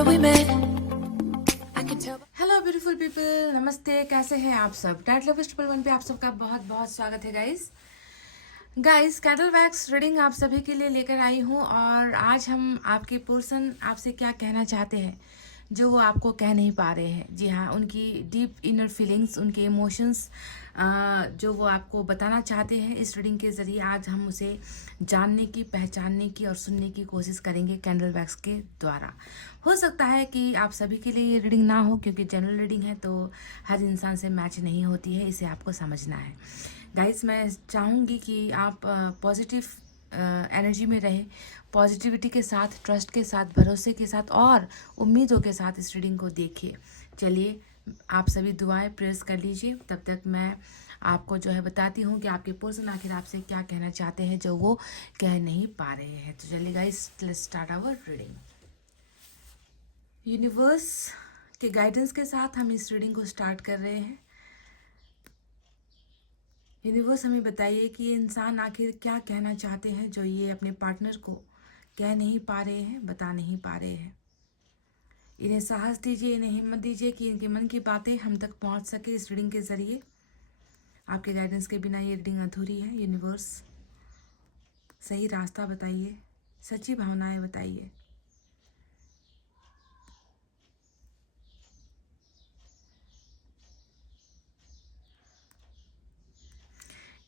where we met. I can tell. Hello beautiful people, नमस्ते। कैसे हैं आप सब? डार्क लवर्स ट्रिपल वन पे आप सबका बहुत बहुत स्वागत है गाइस कैंडल वैक्स रीडिंग आप सभी के लिए लेकर आई हूँ। और आज हम आपके पर्सन आपसे क्या कहना चाहते हैं जो वो आपको कह नहीं पा रहे हैं। जी हाँ, उनकी डीप इनर फीलिंग्स, उनके इमोशंस जो वो आपको बताना चाहते हैं इस रीडिंग के ज़रिए आज हम उसे जानने की, पहचानने की और सुनने की कोशिश करेंगे कैंडल वैक्स के द्वारा। हो सकता है कि आप सभी के लिए ये रीडिंग ना हो, क्योंकि जनरल रीडिंग है तो हर इंसान से मैच नहीं होती है, इसे आपको समझना है। गाइस, मैं चाहूँगी कि आप पॉजिटिव एनर्जी में रहे, पॉजिटिविटी के साथ, ट्रस्ट के साथ, भरोसे के साथ और उम्मीदों के साथ इस रीडिंग को देखिए। चलिए, आप सभी दुआएं प्रेयर्स कर लीजिए, तब तक मैं आपको जो है बताती हूँ कि आपके पर्सन आखिर आपसे क्या कहना चाहते हैं जो वो कह नहीं पा रहे हैं। तो चलिए guys, let's start our reading. Universe के गाइडेंस के साथ हम इस रीडिंग को स्टार्ट कर रहे हैं। यूनिवर्स, हमें बताइए कि ये इंसान आखिर क्या कहना चाहते हैं जो ये अपने पार्टनर को कह नहीं पा रहे हैं, बता नहीं पा रहे हैं। इन्हें साहस दीजिए, इन्हें हिम्मत दीजिए कि इनके मन की बातें हम तक पहुंच सके इस रीडिंग के ज़रिए। आपके गाइडेंस के बिना ये रीडिंग अधूरी है। यूनिवर्स, सही रास्ता बताइए, सच्ची भावनाएं बताइए।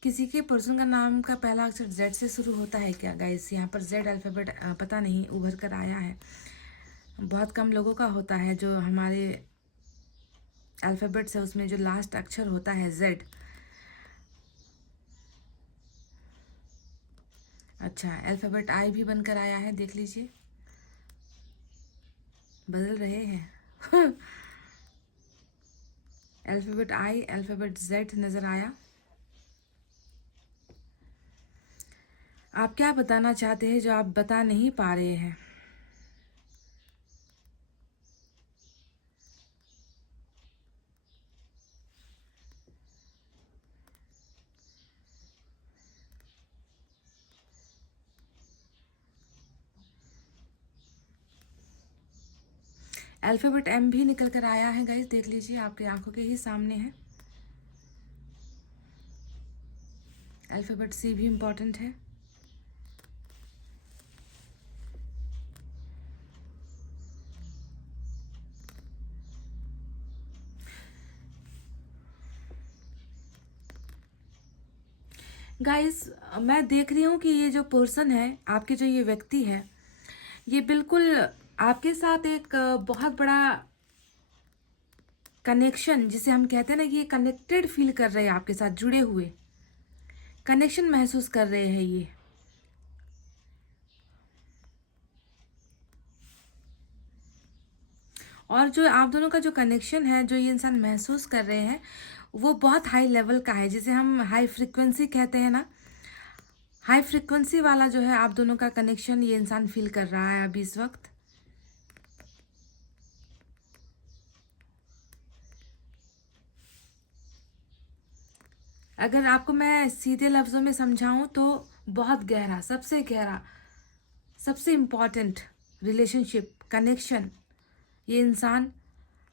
किसी के पर्सन का नाम का पहला अक्षर जेड से शुरू होता है क्या गाइस? यहाँ पर जेड अल्फ़ाबेट पता नहीं उभर कर आया है। बहुत कम लोगों का होता है जो हमारे अल्फ़ाबेट से उसमें जो लास्ट अक्षर होता है जेड। अच्छा, अल्फ़ाबेट आई भी बनकर आया है, देख लीजिए, बदल रहे हैं। अल्फ़ाबेट आई, अल्फ़ाबेट जेड नज़र आया। आप क्या बताना चाहते हैं जो आप बता नहीं पा रहे हैं? अल्फ़ाबेट एम भी निकल कर आया है गाइस, देख लीजिए, आपकी आंखों के ही सामने है। अल्फ़ाबेट सी भी इम्पॉर्टेंट है। गाइस, मैं देख रही हूँ कि ये जो पर्सन है, आपके जो ये व्यक्ति है, ये बिल्कुल आपके साथ एक बहुत बड़ा कनेक्शन, जिसे हम कहते हैं ना कि ये कनेक्टेड फील कर रहे हैं, आपके साथ जुड़े हुए कनेक्शन महसूस कर रहे हैं ये। और जो आप दोनों का जो कनेक्शन है, जो ये इंसान महसूस कर रहे हैं, वो बहुत हाई लेवल का है, जिसे हम हाई फ्रिक्वेंसी कहते हैं ना। हाई फ्रिक्वेंसी वाला जो है आप दोनों का कनेक्शन ये इंसान फील कर रहा है अभी इस वक्त। अगर आपको मैं सीधे लफ्ज़ों में समझाऊं तो बहुत गहरा, सबसे गहरा, सबसे इम्पॉर्टेंट रिलेशनशिप, कनेक्शन ये इंसान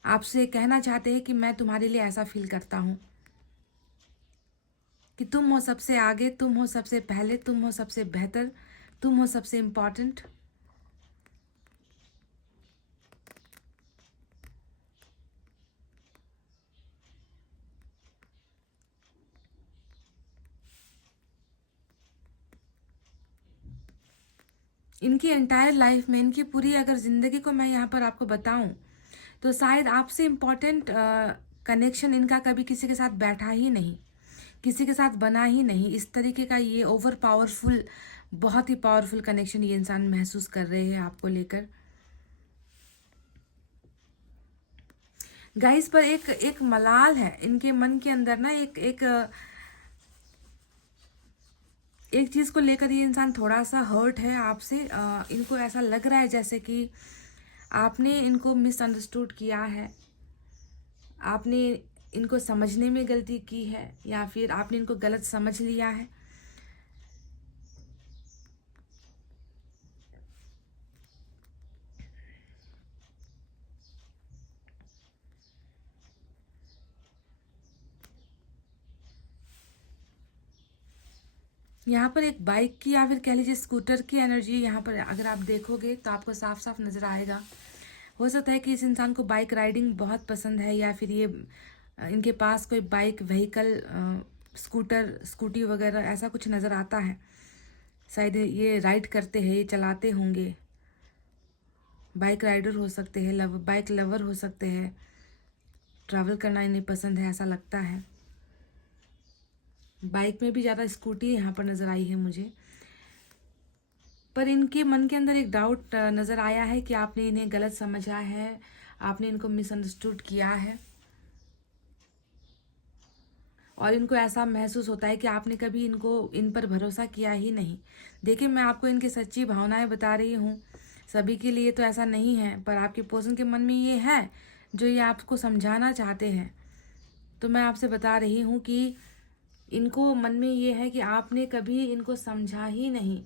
आपसे कहना चाहते हैं कि मैं तुम्हारे लिए ऐसा फील करता हूँ कि तुम हो सबसे आगे, तुम हो सबसे पहले, तुम हो सबसे बेहतर, तुम हो सबसे इम्पॉर्टेंट। इनकी एंटायर लाइफ में, इनकी पूरी अगर ज़िंदगी को मैं यहाँ पर आपको बताऊं तो शायद आपसे इम्पॉर्टेंट कनेक्शन इनका कभी किसी के साथ बैठा ही नहीं, किसी के साथ बना ही नहीं। इस तरीके का ये ओवर पावरफुल, बहुत ही पावरफुल कनेक्शन ये इंसान महसूस कर रहे हैं आपको लेकर। गाइस, पर एक मलाल है इनके मन के अंदर ना, एक चीज़ को लेकर ये इंसान थोड़ा सा हर्ट है आपसे। इनको ऐसा लग रहा है जैसे कि आपने इनको मिसअंडरस्टूड किया है, आपने इनको समझने में गलती की है, या फिर आपने इनको गलत समझ लिया है। यहाँ पर एक बाइक की या फिर कह लीजिए स्कूटर की एनर्जी यहाँ पर अगर आप देखोगे तो आपको साफ साफ नज़र आएगा। हो सकता है कि इस इंसान को बाइक राइडिंग बहुत पसंद है, या फिर ये इनके पास कोई बाइक व्हीकल स्कूटर स्कूटी वगैरह ऐसा कुछ नज़र आता है। शायद ये राइड करते हैं, ये चलाते होंगे। बाइक राइडर हो सकते हैं, बाइक लवर हो सकते हैं। ट्रैवल करना इन्हें पसंद है ऐसा लगता है। बाइक में भी ज़्यादा स्कूटी यहाँ पर नज़र आई है मुझे। पर इनके मन के अंदर एक डाउट नज़र आया है कि आपने इन्हें गलत समझा है, आपने इनको मिसअंडरस्टूड किया है, और इनको ऐसा महसूस होता है कि आपने कभी इन पर भरोसा किया ही नहीं। देखिए, मैं आपको इनकी सच्ची भावनाएं बता रही हूँ। सभी के लिए तो ऐसा नहीं है, पर आपके पर्सन के मन में ये है जो ये आपको समझाना चाहते हैं। तो मैं आपसे बता रही हूँ कि इनको मन में ये है कि आपने कभी इनको समझा ही नहीं,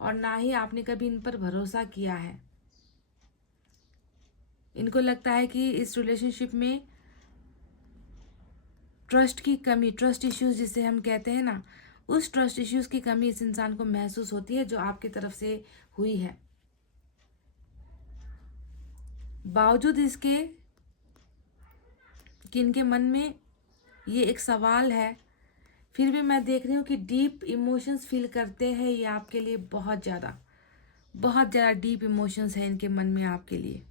और ना ही आपने कभी इन पर भरोसा किया है। इनको लगता है कि इस रिलेशनशिप में ट्रस्ट की कमी, ट्रस्ट इश्यूज जिसे हम कहते हैं ना, उस ट्रस्ट इश्यूज की कमी इस इंसान को महसूस होती है जो आपकी तरफ से हुई है। बावजूद इसके कि इनके मन में ये एक सवाल है, फिर भी मैं देख रही हूँ कि डीप इमोशंस फील करते हैं ये आपके लिए। बहुत ज़्यादा डीप इमोशंस है इनके मन में आपके लिए।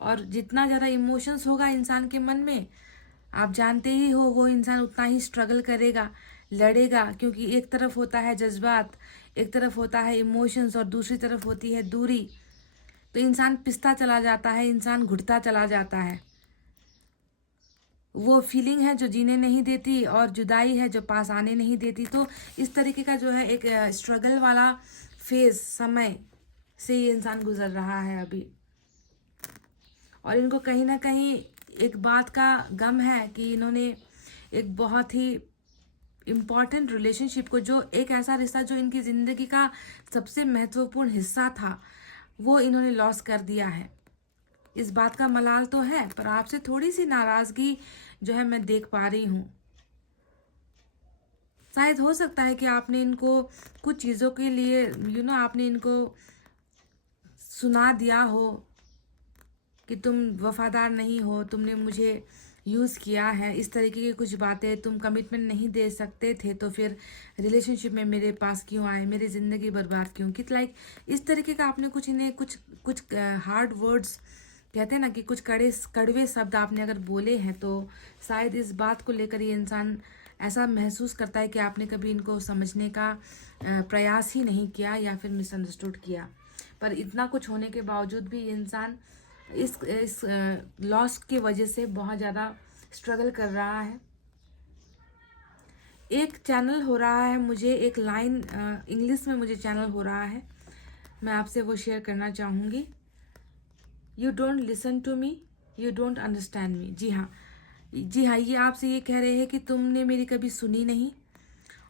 और जितना ज़्यादा इमोशंस होगा इंसान के मन में, आप जानते ही हो, वो इंसान उतना ही स्ट्रगल करेगा, लड़ेगा। क्योंकि एक तरफ होता है जज्बात, एक तरफ होता है इमोशंस, और दूसरी तरफ होती है दूरी। तो इंसान पिसता चला जाता है, इंसान घुटता चला जाता है। वो फीलिंग है जो जीने नहीं देती, और जुदाई है जो पास आने नहीं देती। तो इस तरीके का जो है एक स्ट्रगल वाला फेज, समय से ये इंसान गुजर रहा है अभी। और इनको कहीं ना कहीं एक बात का गम है कि इन्होंने एक बहुत ही इम्पॉर्टेंट रिलेशनशिप को, जो एक ऐसा रिश्ता जो इनकी ज़िंदगी का सबसे महत्वपूर्ण हिस्सा था, वो इन्होंने लॉस कर दिया है। इस बात का मलाल तो है, पर आपसे थोड़ी सी नाराज़गी जो है मैं देख पा रही हूँ। शायद हो सकता है कि आपने इनको कुछ चीज़ों के लिए आपने इनको सुना दिया हो कि तुम वफादार नहीं हो, तुमने मुझे यूज़ किया है, इस तरीके की कुछ बातें, तुम कमिटमेंट नहीं दे सकते थे तो फिर रिलेशनशिप में मेरे पास क्यों आए, मेरी ज़िंदगी बर्बाद क्यों की। लाइक इस तरीके का आपने कुछ इन्हें कुछ हार्ड वर्ड्स कहते हैं ना, कि कुछ कड़वे शब्द आपने अगर बोले हैं, तो शायद इस बात को लेकर ये इंसान ऐसा महसूस करता है कि आपने कभी इनको समझने का प्रयास ही नहीं किया, या फिर मिसअंडरस्टूड किया। पर इतना कुछ होने के बावजूद भी इंसान इस लॉस की वजह से बहुत ज़्यादा स्ट्रगल कर रहा है। एक चैनल हो रहा है मुझे, एक लाइन इंग्लिश में मुझे चैनल हो रहा है, मैं आपसे वो शेयर करना चाहूँगी। You don't listen to me, you don't understand me. जी हाँ, ये आपसे ये कह रहे हैं कि तुमने मेरी कभी सुनी नहीं,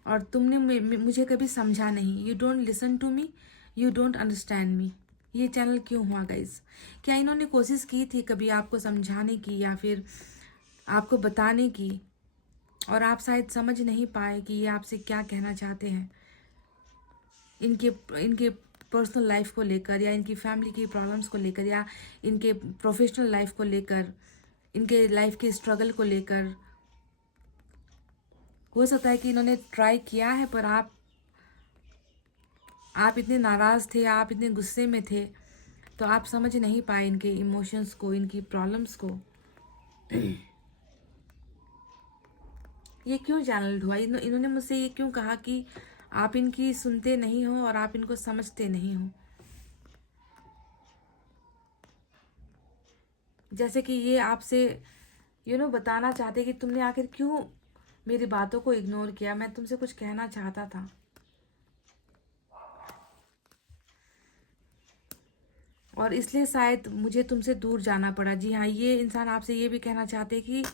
और तुमने मुझे कभी समझा नहीं। You don't listen to me, you don't understand me. ये चैनल क्यों हुआ गाइस? क्या इन्होंने कोशिश की थी कभी आपको समझाने की, या फिर आपको बताने की, और आप शायद समझ नहीं पाए कि ये आपसे क्या कहना चाहते हैं, इनके पर्सनल लाइफ को लेकर, या इनकी फैमिली की प्रॉब्लम्स को लेकर, या इनके प्रोफेशनल लाइफ को लेकर, इनके लाइफ के स्ट्रगल को लेकर। हो सकता है कि इन्होंने ट्राई किया है, पर आप इतने नाराज़ थे, आप इतने गुस्से में थे, तो आप समझ नहीं पाए इनके इमोशंस को, इनकी प्रॉब्लम्स को। ये क्यों चैनल हुआ? इन्होंने मुझसे ये क्यों कहा कि आप इनकी सुनते नहीं हो और आप इनको समझते नहीं हो? जैसे कि ये आपसे बताना चाहते कि तुमने आखिर क्यों मेरी बातों को इग्नोर किया, मैं तुमसे कुछ कहना चाहता था। और इसलिए शायद मुझे तुमसे दूर जाना पड़ा। जी हाँ, ये इंसान आपसे ये भी कहना चाहते कि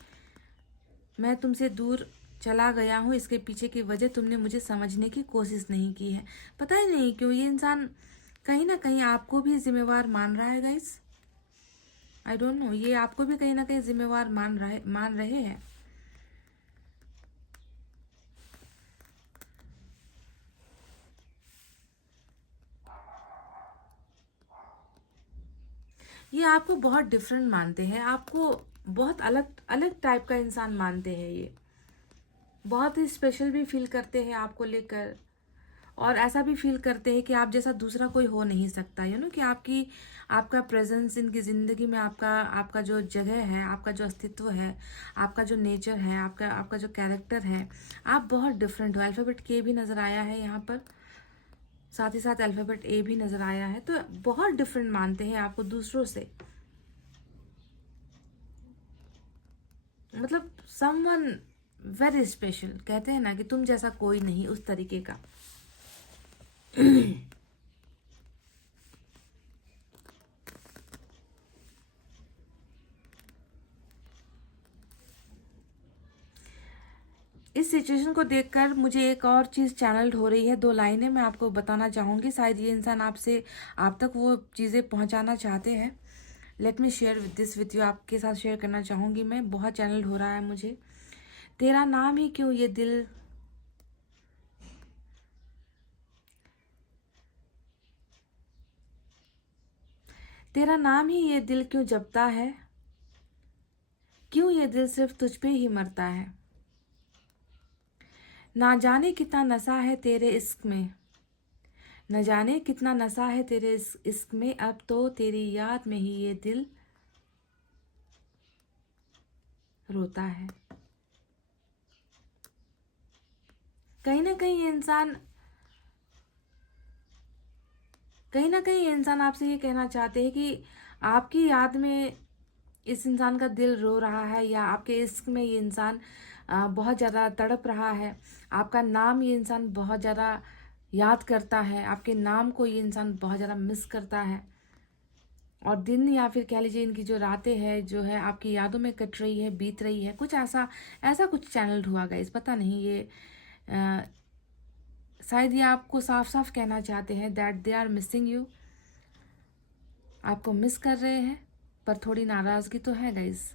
मैं तुमसे दूर चला गया हूँ, इसके पीछे की वजह तुमने मुझे समझने की कोशिश नहीं की है। पता ही नहीं क्यों ये इंसान कहीं ना कहीं आपको भी जिम्मेवार मान रहा है गाइस। आई डोंट नो, ये आपको भी कहीं ना कहीं जिम्मेवार मान रहे हैं। ये आपको बहुत डिफरेंट मानते हैं, आपको बहुत अलग अलग टाइप का इंसान मानते हैं। ये बहुत ही स्पेशल भी फील करते हैं आपको लेकर, और ऐसा भी फील करते हैं कि आप जैसा दूसरा कोई हो नहीं सकता। कि आपका प्रेजेंस इनकी ज़िंदगी में, आपका आपका जो जगह है, आपका जो अस्तित्व है, आपका जो नेचर है, आपका आपका जो कैरेक्टर है, आप बहुत डिफरेंट हो। अल्फ़ाबेट के भी नज़र आया है यहाँ पर, साथ ही साथ अल्फ़ाबेट ए भी नज़र आया है, तो बहुत डिफरेंट मानते हैं आपको दूसरों से। मतलब समवन वेरी स्पेशल, कहते हैं ना कि तुम जैसा कोई नहीं, उस तरीके का। इस सिचुएशन को देखकर मुझे एक और चीज़ चैनल्ड हो रही है। 2 लाइनें मैं आपको बताना चाहूँगी, शायद ये इंसान आप तक वो चीज़ें पहुँचाना चाहते हैं। Let me share this with you, आपके साथ शेयर करना चाहूँगी मैं। बहुत चैनल्ड हो रहा है मुझे। तेरा नाम ही क्यों ये दिल, तेरा नाम ही ये दिल क्यों जपता है, क्यों ये दिल सिर्फ तुझ पे ही मरता है। ना जाने कितना नशा है तेरे इश्क में, न जाने कितना नशा है तेरे इश्क में, अब तो तेरी याद में ही ये दिल रोता है। कहीं ना कहीं ये इंसान आपसे ये कहना चाहते हैं कि आपकी याद में इस इंसान का दिल रो रहा है, या आपके इश्क में ये इंसान बहुत ज़्यादा तड़प रहा है। आपका नाम ये इंसान बहुत ज़्यादा याद करता है, आपके नाम को ये इंसान बहुत ज़्यादा मिस करता है। और दिन, या फिर कह लीजिए इनकी जो रातें हैं जो है आपकी यादों में कट रही है, बीत रही है। कुछ ऐसा ऐसा कुछ चैनल हुआ गाइस, पता नहीं। ये शायद ये आपको साफ साफ कहना चाहते हैं that they are missing you, आपको मिस कर रहे हैं, पर थोड़ी नाराज़गी तो है गाइस।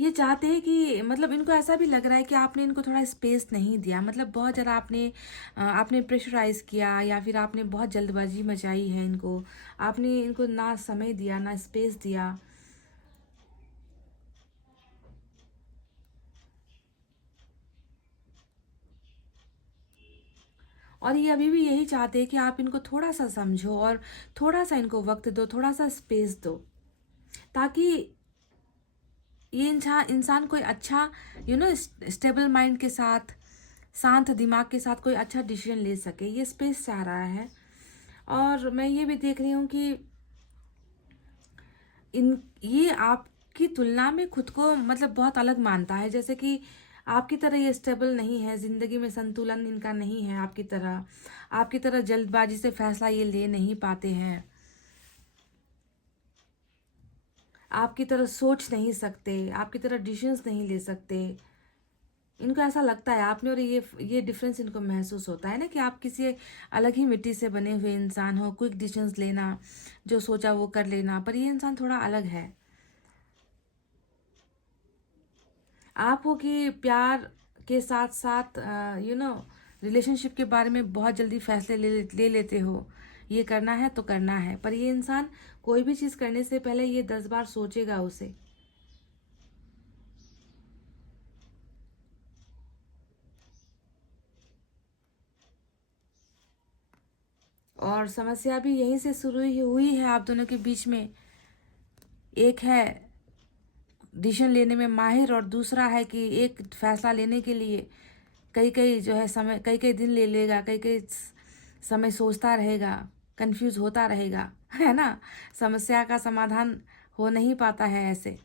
ये चाहते हैं कि, मतलब इनको ऐसा भी लग रहा है कि आपने इनको थोड़ा स्पेस नहीं दिया। मतलब बहुत ज़्यादा आपने प्रेशराइज किया, या फिर आपने बहुत जल्दबाजी मचाई है इनको। आपने इनको ना समय दिया, ना स्पेस दिया। और ये अभी भी यही चाहते हैं कि आप इनको थोड़ा सा समझो, और थोड़ा सा इनको वक्त दो, थोड़ा सा स्पेस दो, ताकि ये इंसान कोई अच्छा स्टेबल माइंड के साथ, शांत दिमाग के साथ कोई अच्छा डिसीजन ले सके। ये स्पेस चाह रहा है। और मैं ये भी देख रही हूँ कि ये आपकी तुलना में खुद को मतलब बहुत अलग मानता है। जैसे कि आपकी तरह ये स्टेबल नहीं है, ज़िंदगी में संतुलन इनका नहीं है आपकी तरह जल्दबाजी से फैसला ये ले नहीं पाते हैं, आपकी तरह सोच नहीं सकते, आपकी तरह डिसीजंस नहीं ले सकते। इनको ऐसा लगता है आपने, और ये डिफरेंस इनको महसूस होता है ना कि आप किसी अलग ही मिट्टी से बने हुए इंसान हो। क्विक डिसीजंस लेना, जो सोचा वो कर लेना, पर ये इंसान थोड़ा अलग है। आप हो कि प्यार के साथ साथ रिलेशनशिप के बारे में बहुत जल्दी फैसले ले लेते हो। ये करना है तो करना है, पर ये इंसान कोई भी चीज़ करने से पहले ये 10 बार सोचेगा उसे। और समस्या भी यहीं से शुरू ही हुई है आप दोनों के बीच में। एक है डिसीजन लेने में माहिर, और दूसरा है कि एक फैसला लेने के लिए कई कई जो है समय, कई कई दिन ले लेगा, कई कई समय सोचता रहेगा, कंफ्यूज होता रहेगा, है ना। समस्या का समाधान हो नहीं पाता है ऐसे।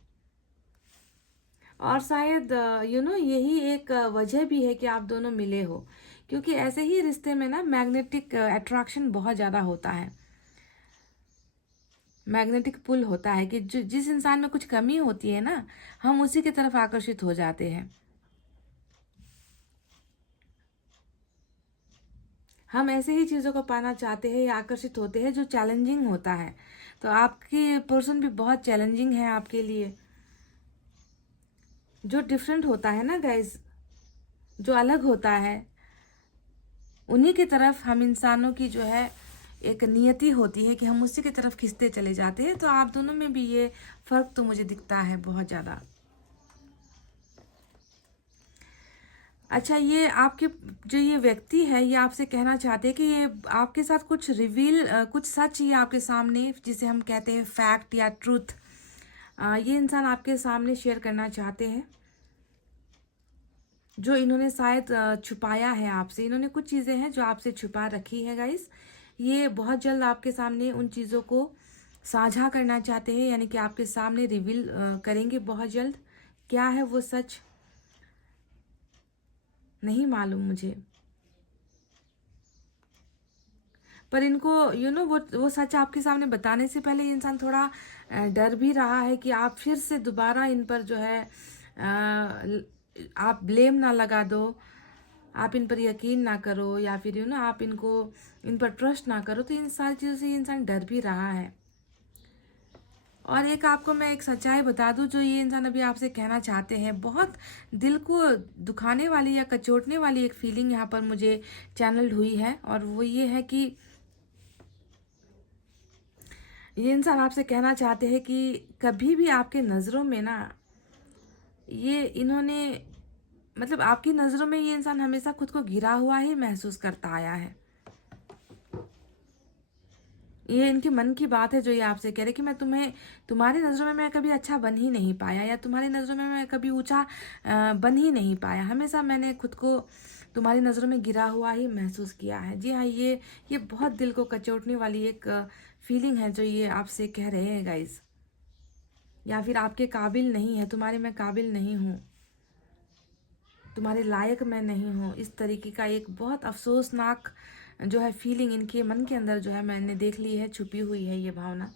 और शायद यही एक वजह भी है कि आप दोनों मिले हो, क्योंकि ऐसे ही रिश्ते में ना मैग्नेटिक अट्रैक्शन बहुत ज़्यादा होता है। मैग्नेटिक पुल होता है कि जिस इंसान में कुछ कमी होती है ना, हम उसी की तरफ आकर्षित हो जाते हैं। हम ऐसे ही चीज़ों को पाना चाहते हैं या आकर्षित होते हैं जो चैलेंजिंग होता है। तो आपकी पर्सन भी बहुत चैलेंजिंग है आपके लिए। जो डिफरेंट होता है ना गाइस, जो अलग होता है, उन्हीं की तरफ हम इंसानों की जो है एक नियति होती है कि हम उसी की तरफ खिंचते चले जाते हैं। तो आप दोनों में भी ये फर्क तो मुझे दिखता है बहुत ज़्यादा। अच्छा, ये आपके जो ये व्यक्ति है ये आपसे कहना चाहते हैं कि ये आपके साथ कुछ रिवील कुछ सच ये आपके सामने, जिसे हम कहते हैं फैक्ट या ट्रूथ, ये इंसान आपके सामने शेयर करना चाहते हैं, जो इन्होंने शायद छुपाया है आपसे। इन्होंने कुछ चीज़ें हैं जो आपसे छुपा रखी है गाइस। ये बहुत जल्द आपके सामने उन चीज़ों को साझा करना चाहते हैं, यानी कि आपके सामने रिवील करेंगे बहुत जल्द। क्या है वो सच नहीं मालूम मुझे, पर इनको वो सच आपके सामने बताने से पहले ये इंसान थोड़ा डर भी रहा है कि आप फिर से दोबारा इन पर जो है आप ब्लेम ना लगा दो, आप इन पर यकीन ना करो, या फिर आप इन पर ट्रस्ट ना करो। तो इन सारी चीज़ों से ये इंसान डर भी रहा है। और एक आपको मैं एक सच्चाई बता दूं, जो ये इंसान अभी आपसे कहना चाहते हैं, बहुत दिल को दुखाने वाली या कचोटने वाली एक फीलिंग यहाँ पर मुझे चैनल्ड हुई है। और वो ये है कि ये इंसान आपसे कहना चाहते हैं कि कभी भी आपके नज़रों में ना, ये इन्होंने मतलब आपकी नज़रों में ये इंसान हमेशा खुद को गिरा हुआ ही महसूस करता आया है। ये इनके मन की बात है जो ये आपसे कह रहे कि मैं तुम्हारी नज़रों में मैं कभी अच्छा बन ही नहीं पाया, या तुम्हारी नज़रों में मैं कभी ऊंचा बन ही नहीं पाया। हमेशा मैंने खुद को तुम्हारी नज़रों में गिरा हुआ ही महसूस किया है। जी हाँ, ये बहुत दिल को कचोटने वाली एक फीलिंग है जो ये आपसे कह रहे हैं गाइस। या फिर आपके काबिल नहीं है, तुम्हारे मैं काबिल नहीं हूँ, तुम्हारे लायक मैं नहीं हूँ, इस तरीके का एक बहुत अफसोसनाक जो है फीलिंग इनके मन के अंदर जो है मैंने देख ली है, छुपी हुई है ये भावना।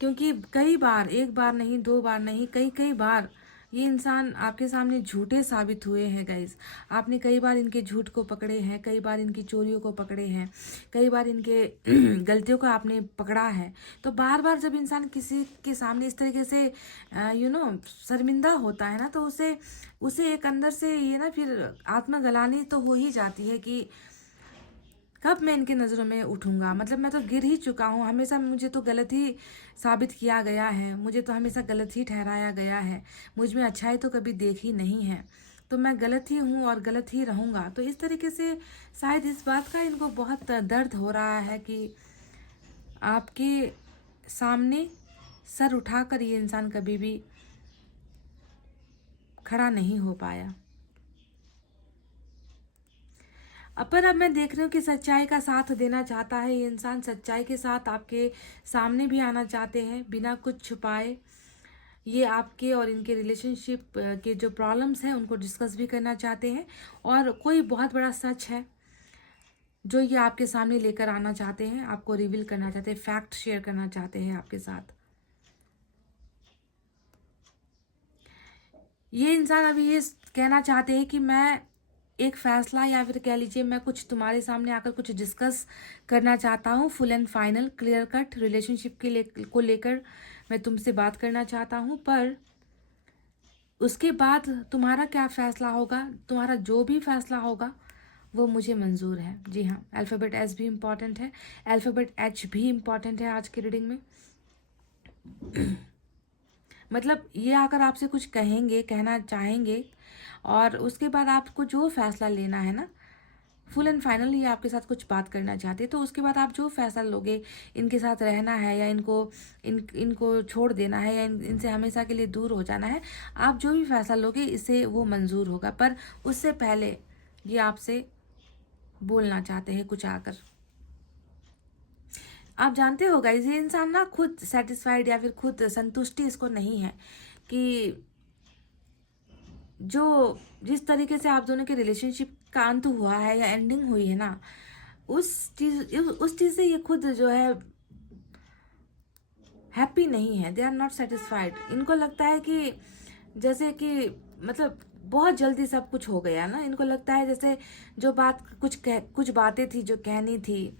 क्योंकि कई बार, एक बार नहीं, दो बार नहीं, कई कई बार ये इंसान आपके सामने झूठे साबित हुए हैं गाइस। आपने कई बार इनके झूठ को पकड़े हैं, कई बार इनकी चोरियों को पकड़े हैं, कई बार इनके गलतियों को आपने पकड़ा है। तो बार बार जब इंसान किसी के सामने इस तरीके से शर्मिंदा होता है ना, तो उसे एक अंदर से ये ना फिर आत्मग्लानि तो हो ही जाती है कि कब मैं इनके नज़रों में उठूंगा। मतलब मैं तो गिर ही चुका हूँ, हमेशा मुझे तो गलत ही साबित किया गया है, मुझे तो हमेशा गलत ही ठहराया गया है, मुझ में अच्छाई तो कभी देखी नहीं है, तो मैं गलत ही हूँ और गलत ही रहूँगा। तो इस तरीके से शायद इस बात का इनको बहुत दर्द हो रहा है कि आपके सामने सर उठाकर ये इंसान कभी भी खड़ा नहीं हो पाया। पर अब मैं देख रही हूँ कि सच्चाई का साथ देना चाहता है ये इंसान, सच्चाई के साथ आपके सामने भी आना चाहते हैं बिना कुछ छुपाए। ये आपके और इनके रिलेशनशिप के जो प्रॉब्लम्स हैं उनको डिस्कस भी करना चाहते हैं, और कोई बहुत बड़ा सच है जो ये आपके सामने लेकर आना चाहते हैं, आपको रिवील करना चाहते हैं, फैक्ट शेयर करना चाहते हैं आपके साथ। ये इंसान अभी ये कहना चाहते हैं कि मैं एक फैसला, या फिर कह लीजिए मैं कुछ तुम्हारे सामने आकर कुछ डिस्कस करना चाहता हूँ, full and final clear cut relationship को लेकर मैं तुमसे बात करना चाहता हूँ। पर उसके बाद तुम्हारा क्या फैसला होगा, तुम्हारा जो भी फैसला होगा वो मुझे मंजूर है। जी हाँ, अल्फ़ाबेट एस भी इम्पॉर्टेंट है, अल्फ़ाबेट एच भी इम्पॉर्टेंट है आज की रीडिंग में। मतलब ये आकर आपसे कुछ कहना चाहेंगे, और उसके बाद आपको जो फैसला लेना है ना, फुल एंड फाइनल ये आपके साथ कुछ बात करना चाहते हैं। तो उसके बाद आप जो फैसला लोगे, इनके साथ रहना है या इनको छोड़ देना है, या इनसे हमेशा के लिए दूर हो जाना है, आप जो भी फैसला लोगे इससे वो मंजूर होगा। पर उससे पहले ये आपसे बोलना चाहते हैं कुछ आकर। आप जानते हो गाइस, ये इंसान ना खुद सेटिस्फाइड या फिर खुद संतुष्टि इसको नहीं है कि जिस तरीके से आप दोनों के रिलेशनशिप का अंत हुआ है या एंडिंग हुई है ना, उस चीज़ से ये खुद जो है हैप्पी नहीं है। They are not satisfied. इनको लगता है कि जैसे कि मतलब बहुत जल्दी सब कुछ हो गया ना, इनको लगता है जैसे जो बात कुछ बातें थी जो कहनी थी,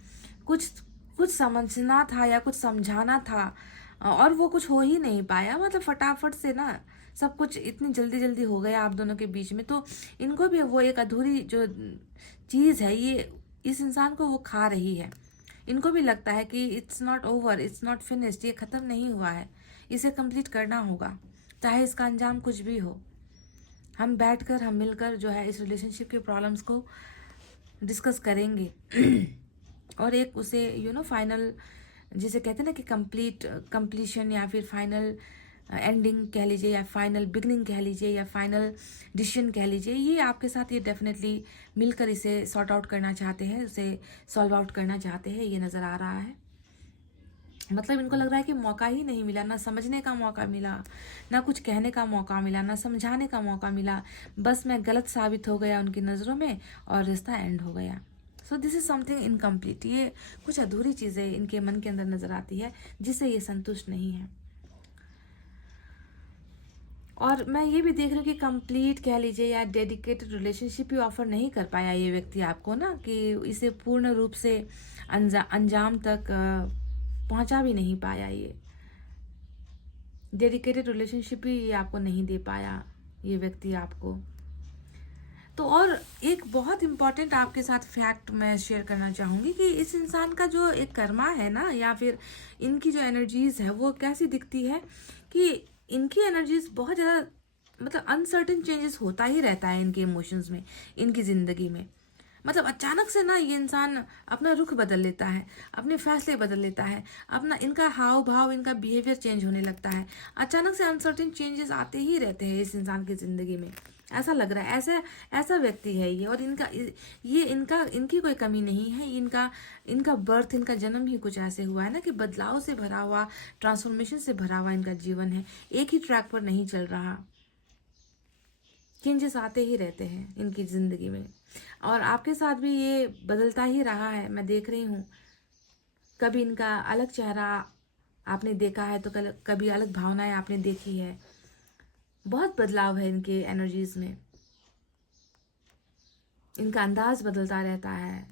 कुछ समझना था या कुछ समझाना था, और वो कुछ हो ही नहीं पाया। मतलब फटाफट से ना सब कुछ इतनी जल्दी जल्दी हो गया आप दोनों के बीच में, तो इनको भी वो एक अधूरी जो चीज़ है ये इस इंसान को वो खा रही है। इनको भी लगता है कि it's not over, it's not finished, ये ख़त्म नहीं हुआ है, इसे कंप्लीट करना होगा, चाहे इसका अंजाम कुछ भी हो। हम बैठकर, हम मिलकर जो है इस रिलेशनशिप के प्रॉब्लम्स को डिस्कस करेंगे और एक उसे फाइनल, जिसे कहते हैं ना कि कंप्लीशन या फिर फाइनल एंडिंग कह लीजिए, या फाइनल बिगनिंग कह लीजिए, या फाइनल डिसीजन कह लीजिए, ये आपके साथ ये डेफिनेटली मिलकर इसे सॉर्ट आउट करना चाहते हैं, उसे सॉल्व आउट करना चाहते हैं, ये नज़र आ रहा है। मतलब इनको लग रहा है कि मौका ही नहीं मिला, ना समझने का मौका मिला, ना कुछ कहने का मौका मिला, ना समझाने का मौका मिला, बस मैं गलत साबित हो गया उनकी नज़रों में और रिश्ता एंड हो गया। So this is something incomplete, ये कुछ अधूरी चीज़ें इनके मन के अंदर नज़र आती है जिससे ये संतुष्ट नहीं है। और मैं ये भी देख रही हूँ कि कंप्लीट कह लीजिए या डेडिकेटेड रिलेशनशिप ही ऑफर नहीं कर पाया ये व्यक्ति आपको ना, कि इसे पूर्ण रूप से अंजाम तक पहुंचा भी नहीं पाया। ये डेडिकेटेड रिलेशनशिप ही ये आपको नहीं दे पाया ये व्यक्ति आपको। तो और एक बहुत इम्पॉर्टेंट आपके साथ फैक्ट मैं शेयर करना चाहूँगी कि इस इंसान का जो एक कर्मा है ना, या फिर इनकी जो एनर्जीज है वो कैसी दिखती है कि इनकी एनर्जीज बहुत ज़्यादा, मतलब अनसर्टेन चेंजेस होता ही रहता है इनके इमोशंस में, इनकी ज़िंदगी में। मतलब अचानक से ना ये इंसान अपना रुख बदल लेता है, अपने फैसले बदल लेता है, अपना इनका हाव भाव, इनका बिहेवियर चेंज होने लगता है। अचानक से अनसर्टेन चेंजेस आते ही रहते हैं इस इंसान की ज़िंदगी में, ऐसा लग रहा है। ऐसा व्यक्ति है ये, और इनकी कोई कमी नहीं है। इनका बर्थ, इनका जन्म ही कुछ ऐसे हुआ है ना कि बदलाव से भरा हुआ, ट्रांसफॉर्मेशन से भरा हुआ इनका जीवन है, एक ही ट्रैक पर नहीं चल रहा। चेंजेस आते ही रहते हैं इनकी ज़िंदगी में, और आपके साथ भी ये बदलता ही रहा है, मैं देख रही हूँ। कभी इनका अलग चेहरा आपने देखा है, तो कभी अलग भावनाएं आपने देखी है। बहुत बदलाव है इनके एनर्जीज में, इनका अंदाज बदलता रहता है,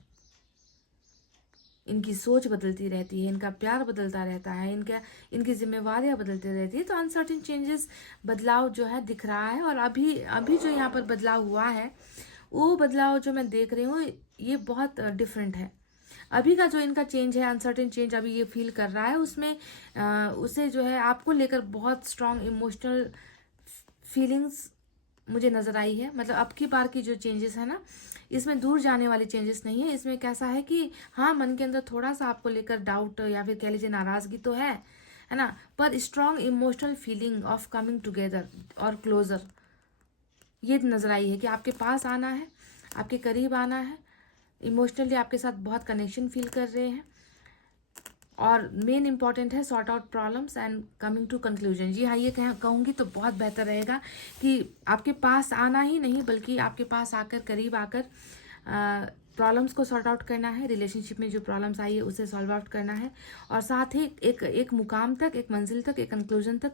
इनकी सोच बदलती रहती है, इनका प्यार बदलता रहता है, इनकी जिम्मेवारियां बदलती रहती है। तो अनसर्टेन चेंजेस, बदलाव जो है दिख रहा है। और अभी जो यहाँ पर बदलाव हुआ है, वो बदलाव जो मैं देख रही हूँ ये बहुत डिफरेंट है। अभी का जो इनका चेंज है, अनसर्टेन चेंज अभी ये फील कर रहा है, उसमें उसे जो है आपको लेकर बहुत स्ट्रांग इमोशनल फीलिंग्स मुझे नज़र आई है। मतलब अब की बार की जो चेंजेस है ना, इसमें दूर जाने वाले चेंजेस नहीं है। इसमें कैसा है कि हाँ, मन के अंदर थोड़ा सा आपको लेकर डाउट या फिर कह लीजिए नाराज़गी तो है ना, पर strong emotional feeling of coming together और क्लोजर ये नज़र आई है कि आपके पास आना है, आपके करीब आना है, इमोशनली आपके साथ बहुत कनेक्शन फील कर रहे हैं। और मेन इंपॉर्टेंट है sort out problems and coming to conclusion. जी हाँ, ये कहूँगी तो बहुत बेहतर रहेगा कि आपके पास आना ही नहीं, बल्कि आपके पास आकर, करीब आकर प्रॉब्लम्स को सॉर्ट आउट करना है। रिलेशनशिप में जो प्रॉब्लम्स आई है उसे सॉल्व आउट करना है, और साथ ही एक मुकाम तक, एक मंजिल तक, एक कंक्लूजन तक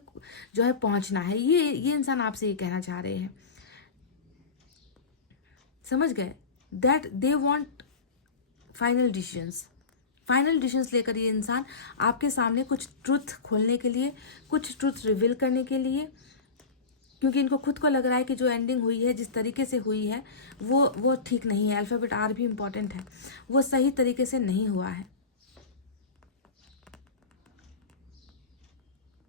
जो है पहुँचना है। ये इंसान आपसे ये कहना चाह रहे हैं, समझ गए? That they want final decisions लेकर ये इंसान आपके सामने कुछ ट्रुथ खोलने के लिए, कुछ ट्रुथ रिवील करने के लिए, क्योंकि इनको खुद को लग रहा है कि जो एंडिंग हुई है, जिस तरीके से हुई है, वो ठीक नहीं है। अल्फ़ाबेट आर भी इम्पॉर्टेंट है, वो सही तरीके से नहीं हुआ है।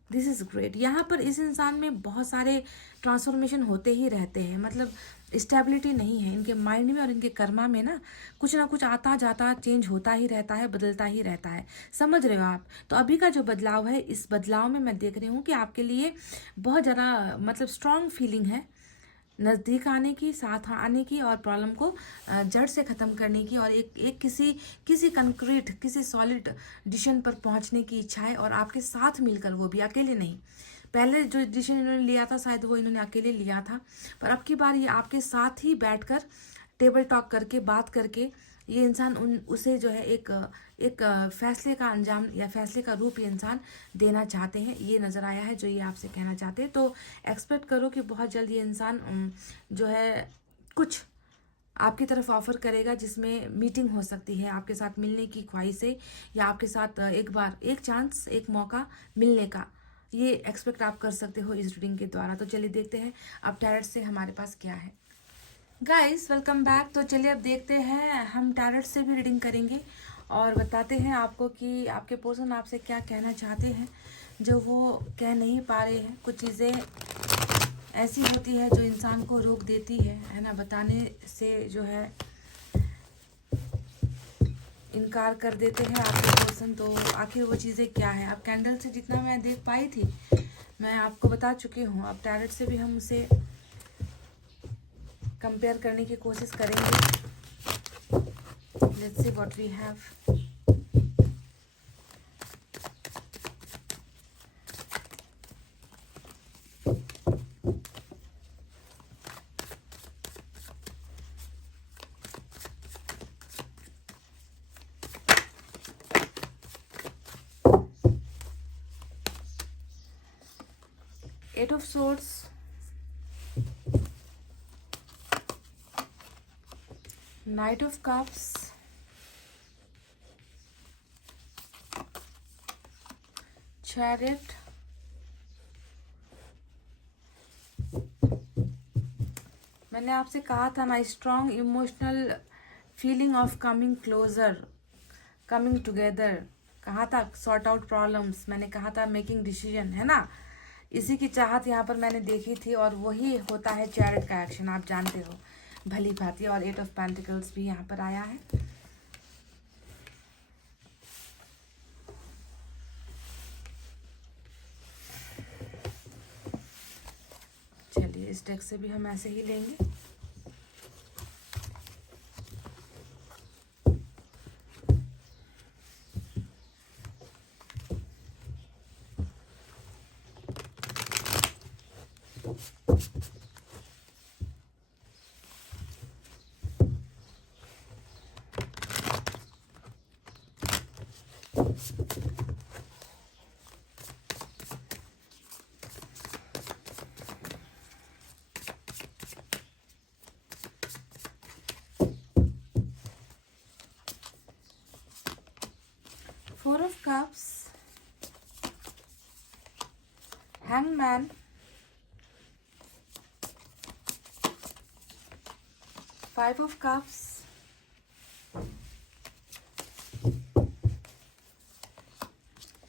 This is great. यहाँ पर इस इंसान में बहुत सारे ट्रांसफॉर्मेशन होते ही रहते हैं। मतलब स्टेबिलिटी नहीं है इनके माइंड में और इनके कर्मा में ना कुछ आता जाता चेंज होता ही रहता है, बदलता ही रहता है। समझ रहे हो आप? तो अभी का जो बदलाव है, इस बदलाव में मैं देख रही हूँ कि आपके लिए बहुत ज़्यादा मतलब स्ट्रॉन्ग फीलिंग है नज़दीक आने की, साथ आने की, और प्रॉब्लम को जड़ से ख़त्म करने की, और एक किसी कंक्रीट, किसी सॉलिड डिसीजन पर पहुंचने की इच्छा है। और आपके साथ मिलकर, वो भी अकेले नहीं। पहले जो डिसीजन इन्होंने लिया था शायद वो इन्होंने अकेले लिया था, पर अब की बार ये आपके साथ ही बैठकर टेबल टॉक करके, बात करके, ये इंसान उसे जो है एक फैसले का अंजाम या फैसले का रूप ये इंसान देना चाहते हैं। ये नज़र आया है जो ये आपसे कहना चाहते हैं। तो एक्सपेक्ट करो कि बहुत जल्द ये इंसान जो है कुछ आपकी तरफ ऑफर करेगा, जिसमें मीटिंग हो सकती है, आपके साथ मिलने की ख्वाहिश है, या आपके साथ एक बार, एक चांस, एक मौका मिलने का, ये एक्सपेक्ट आप कर सकते हो इस रीडिंग के द्वारा। तो चलिए देखते हैं अब टैरेट से हमारे पास क्या है। Guys welcome back. तो चलिए अब देखते हैं, हम टैरेट से भी रीडिंग करेंगे और बताते हैं आपको कि आपके पर्सन आपसे क्या कहना चाहते हैं जो वो कह नहीं पा रहे हैं। कुछ चीज़ें ऐसी होती है जो इंसान को रोक देती है ना, बताने से जो है इनकार कर देते हैं आपके पर्सन। तो आखिर वो चीज़ें क्या है? अब कैंडल से जितना मैं देख पाई थी मैं आपको बता चुकी हूँ। अब टैरेट से भी हम उसे कंपेयर करने की कोशिश करेंगे। Let's see what we have. Eight of Swords, Knight of Cups, Chariot, मैंने आपसे कहा था ना, strong emotional feeling of coming closer, coming together, कहा था सॉर्ट आउट प्रॉब्लम्स, मैंने कहा था मेकिंग डिसीजन, है ना। इसी की चाहत यहाँ पर मैंने देखी थी और वही होता है चैरिट का एक्शन, आप जानते हो भली भांति। और 8 ऑफ पेंटिकल्स भी यहाँ पर आया है। चलिए इस डेक से भी हम ऐसे ही लेंगे। Four of Cups, Hangman, Five of Cups,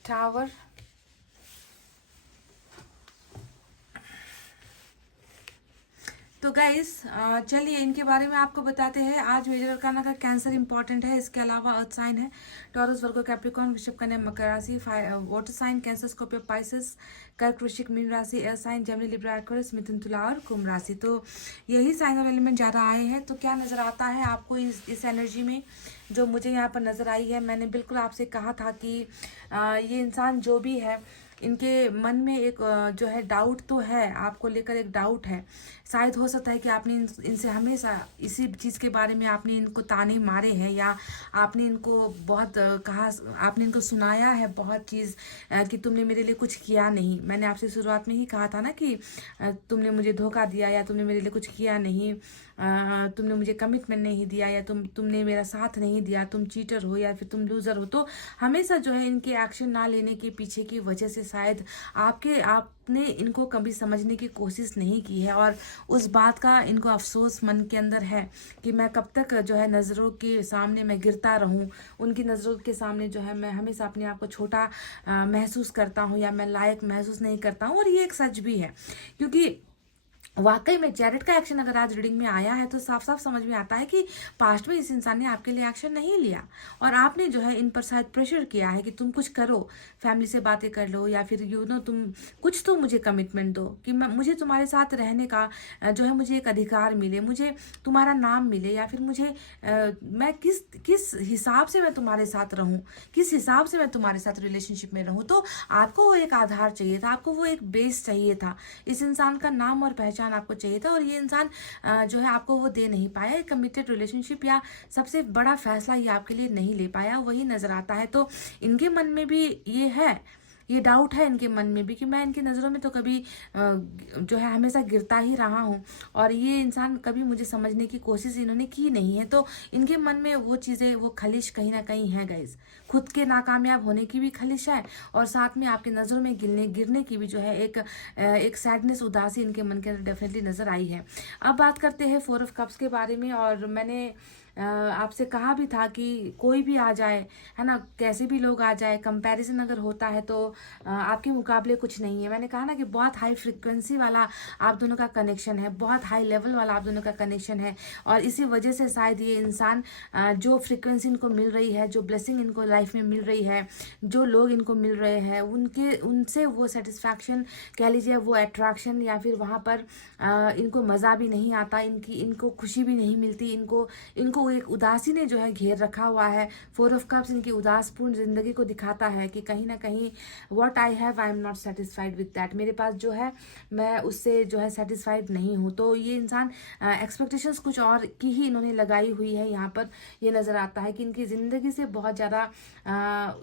Tower, तो गाइस चलिए इनके बारे में आपको बताते हैं। आज मेजर अरकाना का कैंसर इंपॉर्टेंट है, इसके अलावा अर्थ साइन है टॉरस, वर्गो, कैप्रिकॉर्न, वृषभ, कन्या, मकर राशि, water sign Cancer, Scorpio, Pisces, कर्क, वृश्चिक, मीन राशि, air sign Gemini, Libra, Aquarius, मिथुन, तुला और कुंभ राशि। तो यही साइन और एलिमेंट ज़्यादा आए हैं। तो क्या नज़र आता है आपको इस एनर्जी में जो मुझे यहाँ पर नज़र आई है? मैंने बिल्कुल आपसे कहा था कि ये इंसान जो भी है इनके मन में एक जो है डाउट तो है, आपको लेकर एक डाउट है। शायद हो सकता है कि आपने इनसे हमेशा इसी चीज़ के बारे में आपने इनको ताने मारे हैं, या आपने इनको बहुत कहा, आपने इनको सुनाया है बहुत चीज़ कि तुमने मेरे लिए कुछ किया नहीं। मैंने आपसे शुरुआत में ही कहा था ना कि तुमने मुझे धोखा दिया, या तुमने मेरे लिए कुछ किया नहीं, तुमने मुझे कमिटमेंट नहीं दिया, या तुमने मेरा साथ नहीं दिया, तुम चीटर हो या फिर तुम लूज़र हो। तो हमेशा जो है इनके एक्शन ना लेने के पीछे की वजह से शायद आपने इनको कभी समझने की कोशिश नहीं की है, और उस बात का इनको अफसोस मन के अंदर है कि मैं कब तक जो है नज़रों के सामने मैं गिरता रहूं, उनकी नज़रों के सामने जो है मैं हमेशा अपने आप को छोटा महसूस करता हूं, या मैं लायक महसूस नहीं करता हूं। और ये एक सच भी है, क्योंकि वाकई में चैरिट का एक्शन अगर आज रीडिंग में आया है तो साफ साफ समझ में आता है कि पास्ट में इस इंसान ने आपके लिए एक्शन नहीं लिया, और आपने जो है इन पर शायद प्रेशर किया है कि तुम कुछ करो, फैमिली से बातें कर लो, या फिर तुम कुछ तो मुझे कमिटमेंट दो कि मुझे तुम्हारे साथ रहने का जो है मुझे एक अधिकार मिले, मुझे तुम्हारा नाम मिले, या फिर मुझे मैं किस हिसाब से मैं तुम्हारे साथ रहूँ, किस हिसाब से मैं तुम्हारे साथ रिलेशनशिप में रहूँ। तो आपको वो एक आधार चाहिए था, आपको वो एक बेस चाहिए था, इस इंसान का नाम और पहचान आपको चाहिए था, और ये इंसान जो है आपको वो दे नहीं पाया। कमिटेड रिलेशनशिप या सबसे बड़ा फैसला ये आपके लिए नहीं ले पाया, वही नजर आता है। तो इनके मन में भी ये है, ये डाउट है इनके मन में भी कि मैं इनकी नज़रों में तो कभी जो है हमेशा गिरता ही रहा हूँ, और ये इंसान कभी मुझे समझने की कोशिश इन्होंने की नहीं है। तो इनके मन में वो चीज़ें, वो खलिश कहीं ना कहीं है गाइज। खुद के नाकामयाब होने की भी खलिश है, और साथ में आपकी नज़रों में गिरने की भी जो है एक सैडनेस, उदासी इनके मन के अंदर डेफिनेटली नज़र आई है। अब बात करते हैं 4 ऑफ कप्स के बारे में। और मैंने आपसे कहा भी था कि कोई भी आ जाए, है ना, कैसे भी लोग आ जाए, कंपैरिजन अगर होता है तो आपके मुकाबले कुछ नहीं है। मैंने कहा ना कि बहुत हाई फ्रिक्वेंसी वाला आप दोनों का कनेक्शन है, बहुत हाई लेवल वाला आप दोनों का कनेक्शन है, और इसी वजह से शायद ये इंसान जो फ्रिक्वेंसी इनको मिल रही है, जो ब्लेसिंग इनको लाइफ में मिल रही है, जो लोग इनको मिल रहे हैं, उनसे वो सेटिस्फैक्शन कह लीजिए, वो अट्रैक्शन, या फिर वहाँ पर इनको मज़ा भी नहीं आता, इनको खुशी भी नहीं मिलती, इनको एक उदासी ने जो है घेर रखा हुआ है। 4 ऑफ कप्स इनकी उदासपूर्ण जिंदगी को दिखाता है कि कहीं ना कहीं what I have I am not satisfied with that, मेरे पास जो है मैं उससे जो है सेटिस्फाइड नहीं हूँ। तो ये इंसान एक्सपेक्टेशंस कुछ और की ही इन्होंने लगाई हुई है। यहाँ पर ये नज़र आता है कि इनकी ज़िंदगी से बहुत ज़्यादा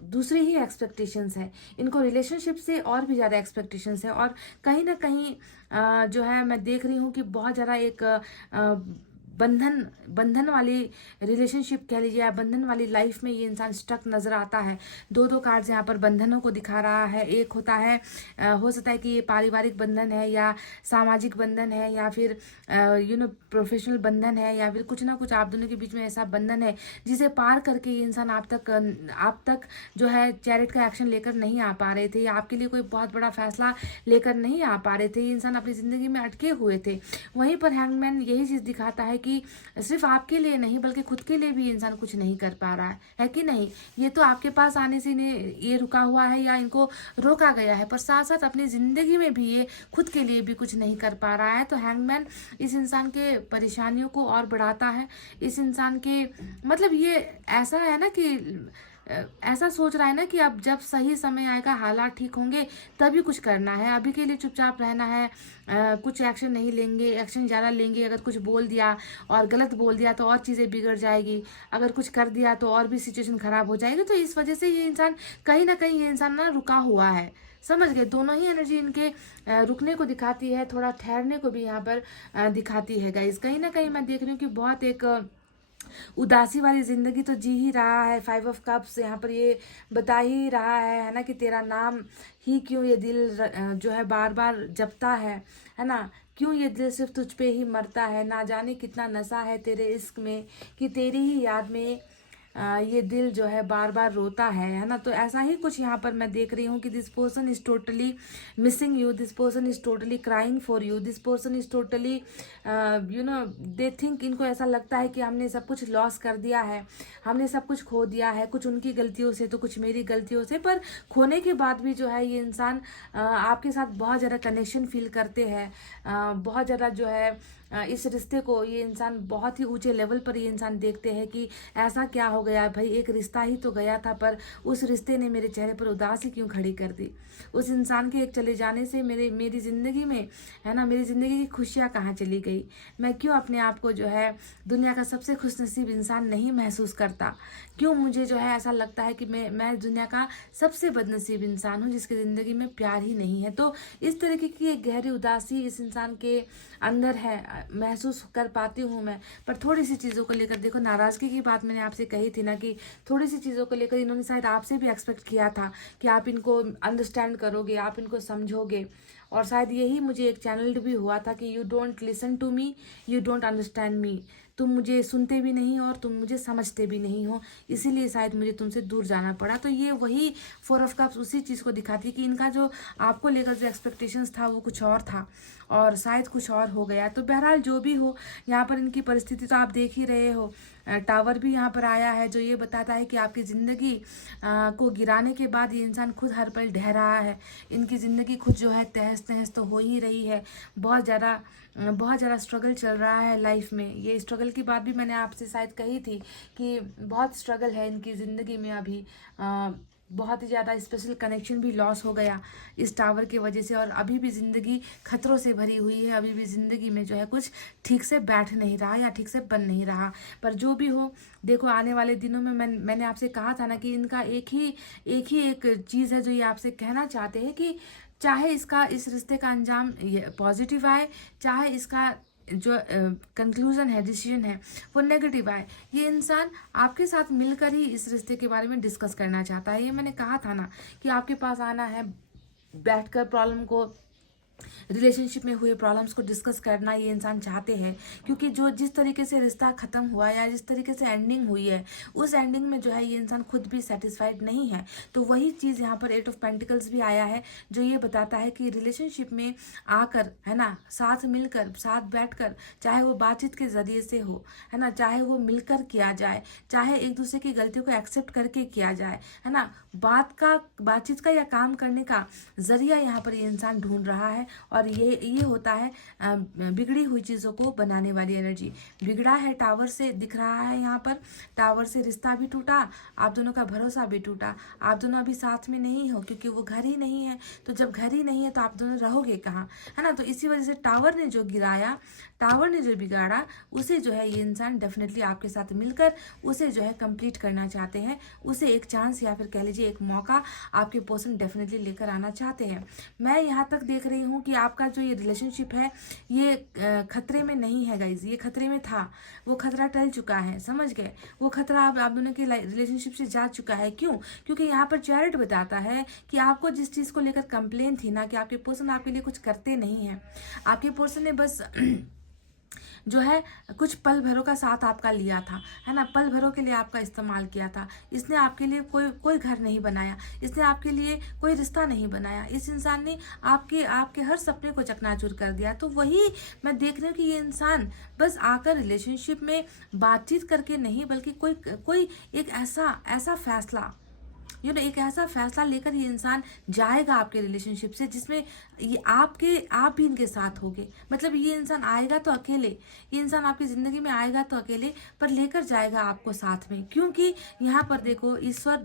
दूसरी ही एक्सपेक्टेशंस है, इनको रिलेशनशिप से और भी ज़्यादा एक्सपेक्टेशंस है, और कहीं ना कहीं जो है मैं देख रही हूँ कि बहुत ज़्यादा एक बंधन वाली रिलेशनशिप कह लीजिए, या बंधन वाली लाइफ में ये इंसान स्टक नज़र आता है। 2 कार्ड्स यहाँ पर बंधनों को दिखा रहा है। एक होता है, हो सकता है कि ये पारिवारिक बंधन है, या सामाजिक बंधन है, या फिर प्रोफेशनल बंधन है, या फिर कुछ ना कुछ आप दोनों के बीच में ऐसा बंधन है जिसे पार करके ये इंसान आप तक जो है चैरिट का एक्शन लेकर नहीं आ पा रहे थे, या आपके लिए कोई बहुत बड़ा फैसला लेकर नहीं आ पा रहे थे। ये इंसान अपनी ज़िंदगी में अटके हुए थे। वहीं पर हैंगमैन यही चीज़ दिखाता है कि सिर्फ आपके लिए नहीं बल्कि खुद के लिए भी इंसान कुछ नहीं कर पा रहा है कि नहीं। ये तो आपके पास आने से ये रुका हुआ है, या इनको रोका गया है, पर साथ साथ अपनी ज़िंदगी में भी ये खुद के लिए भी कुछ नहीं कर पा रहा है। तो हैंगमैन इस इंसान के परेशानियों को और बढ़ाता है। इस इंसान के मतलब ये ऐसा है ना कि ऐसा सोच रहा है ना कि अब जब सही समय आएगा, हालात ठीक होंगे, तभी कुछ करना है, अभी के लिए चुपचाप रहना है, कुछ एक्शन नहीं लेंगे। एक्शन ज़्यादा लेंगे, अगर कुछ बोल दिया और गलत बोल दिया तो और चीज़ें बिगड़ जाएगी, अगर कुछ कर दिया तो और भी सिचुएशन ख़राब हो जाएगी। तो इस वजह से ये इंसान कहीं ना कहीं, ये इंसान ना रुका हुआ है। समझ गए, दोनों ही एनर्जी इनके रुकने को दिखाती है, थोड़ा ठहरने को भी यहाँ पर दिखाती है गाइस। कहीं ना कहीं मैं देख रही हूँ कि बहुत एक उदासी वाली जिंदगी तो जी ही रहा है। 5 ऑफ कप्स यहाँ पर ये बता ही रहा है ना, कि तेरा नाम ही क्यों ये दिल जो है बार बार जपता है ना, क्यों ये दिल सिर्फ तुझ पे ही मरता है, ना जाने कितना नशा है तेरे इश्क में, कि तेरी ही याद में ये दिल जो है बार बार रोता है ना। तो ऐसा ही कुछ यहाँ पर मैं देख रही हूँ कि this person is totally missing you, this person is totally crying for you, this person is totally they think, इनको ऐसा लगता है कि हमने सब कुछ लॉस कर दिया है, हमने सब कुछ खो दिया है, कुछ उनकी गलतियों से तो कुछ मेरी गलतियों से। पर खोने के बाद भी जो है ये इंसान आपके साथ बहुत ज़्यादा कनेक्शन फील करते हैं, बहुत ज़्यादा जो है इस रिश्ते को ये इंसान बहुत ही ऊंचे लेवल पर ये इंसान देखते हैं कि ऐसा क्या हो गया भाई, एक रिश्ता ही तो गया था, पर उस रिश्ते ने मेरे चेहरे पर उदासी क्यों खड़ी कर दी। उस इंसान के एक चले जाने से मेरी ज़िंदगी में, है ना, मेरी ज़िंदगी की खुशियाँ कहाँ चली गई। मैं क्यों अपने आप को जो है दुनिया का सबसे खुशनसीब इंसान नहीं महसूस करता, क्यों मुझे जो है ऐसा लगता है कि मैं दुनिया का सबसे बदनसीब इंसान हूँ जिसकी ज़िंदगी में प्यार ही नहीं है। तो इस तरीके की एक गहरी उदासी इस इंसान के अंदर है, महसूस कर पाती हूँ मैं। पर थोड़ी सी चीज़ों को लेकर, देखो नाराज़गी की बात मैंने आपसे कही थी ना, कि थोड़ी सी चीज़ों को लेकर इन्होंने शायद आपसे भी एक्सपेक्ट किया था कि आप इनको अंडरस्टैंड करोगे, आप इनको समझोगे, और शायद यही मुझे एक चैनल भी हुआ था कि you don't listen to me, you don't understand me, तुम मुझे सुनते भी नहीं और तुम मुझे समझते भी नहीं हो, इसीलिए शायद मुझे तुमसे दूर जाना पड़ा। तो ये वही 4 ऑफ कप्स उसी चीज़ को दिखाती है कि इनका जो आपको लेकर जो एक्सपेक्टेशंस था वो कुछ और था, और शायद कुछ और हो गया। तो बहरहाल जो भी हो, यहाँ पर इनकी परिस्थिति तो आप देख ही रहे हो। टावर भी यहाँ पर आया है जो ये बताता है कि आपकी ज़िंदगी को गिराने के बाद ये इंसान खुद हर पल ढह रहा है, इनकी ज़िंदगी खुद जो है तहस नहस तो हो ही रही है। बहुत ज़्यादा स्ट्रगल चल रहा है लाइफ में। ये स्ट्रगल की बात भी मैंने आपसे शायद कही थी कि बहुत स्ट्रगल है इनकी ज़िंदगी में अभी। बहुत ही ज़्यादा स्पेशल कनेक्शन भी लॉस हो गया इस टावर की वजह से, और अभी भी ज़िंदगी खतरों से भरी हुई है। अभी भी ज़िंदगी में जो है कुछ ठीक से बैठ नहीं रहा या ठीक से बन नहीं रहा। पर जो भी हो, देखो आने वाले दिनों में मैंने आपसे कहा था ना कि इनका एक चीज़ है जो ये आपसे कहना चाहते हैं कि चाहे इस रिश्ते का अंजाम पॉजिटिव आए, चाहे इसका जो कंक्लूजन है, डिसीजन है, वो नेगेटिव आए, ये इंसान आपके साथ मिलकर ही इस रिश्ते के बारे में डिस्कस करना चाहता है। ये मैंने कहा था ना कि आपके पास आना है, बैठकर प्रॉब्लम को, रिलेशनशिप में हुए प्रॉब्लम्स को डिस्कस करना ये इंसान चाहते हैं। क्योंकि जो जिस तरीके से रिश्ता ख़त्म हुआ या जिस तरीके से एंडिंग हुई है, उस एंडिंग में जो है ये इंसान खुद भी सेटिस्फाइड नहीं है। तो वही चीज़ यहाँ पर 8 ऑफ पेंटिकल्स भी आया है, जो ये बताता है कि रिलेशनशिप में आकर, है ना, साथ मिलकर, साथ बैठकर, चाहे वो बातचीत के ज़रिए से हो, है ना, चाहे वो मिलकर किया जाए, चाहे एक दूसरे की गलतियों को एक्सेप्ट करके किया जाए, है ना, बातचीत का या काम करने का जरिया यहाँ पर ये इंसान ढूंढ रहा है। और ये होता है बिगड़ी हुई चीज़ों को बनाने वाली एनर्जी। बिगड़ा है, टावर से दिख रहा है यहाँ पर, टावर से रिश्ता भी टूटा, आप दोनों का भरोसा भी टूटा, आप दोनों अभी साथ में नहीं हो क्योंकि वो घर ही नहीं है। तो जब घर ही नहीं है तो आप दोनों रहोगे कहाँ, है ना। तो इसी वजह से टावर ने जो गिराया, टावर ने जो बिगाड़ा, उसे जो है ये इंसान डेफिनेटली आपके साथ मिलकर उसे जो है कंप्लीट करना चाहते हैं। उसे एक चांस या फिर कह लीजिए एक मौका आपके पर्सन डेफिनेटली लेकर आना चाहते हैं। मैं यहाँ तक देख रही हूँ कि आपका जो ये रिलेशनशिप है ये खतरे में नहीं है गाइज, ये खतरे में था, वो खतरा टल चुका है, समझ गए। वो खतरा अब आप दोनों के रिलेशनशिप से जा चुका है। क्यों? क्योंकि यहाँ पर चैरिट बताता है कि आपको जिस चीज़ को लेकर कंप्लेन थी ना, कि आपके पर्सन आपके लिए कुछ करते नहीं हैं, आपके पर्सन ने बस जो है कुछ पल भरों का साथ आपका लिया था, है ना, पल भरों के लिए आपका इस्तेमाल किया था। इसने आपके लिए कोई घर नहीं बनाया, इसने आपके लिए कोई रिश्ता नहीं बनाया। इस इंसान ने आपके हर सपने को चकनाचूर कर दिया। तो वही मैं देख रही हूँ कि ये इंसान बस आकर रिलेशनशिप में बातचीत करके नहीं, बल्कि कोई एक ऐसा फैसला, एक ऐसा फैसला लेकर ये इंसान जाएगा आपके रिलेशनशिप से, जिसमें ये आप भी इनके साथ होगे। मतलब ये इंसान आएगा तो अकेले, ये इंसान आपकी ज़िंदगी में आएगा तो अकेले, पर लेकर जाएगा आपको साथ में। क्योंकि यहाँ पर देखो ईश्वर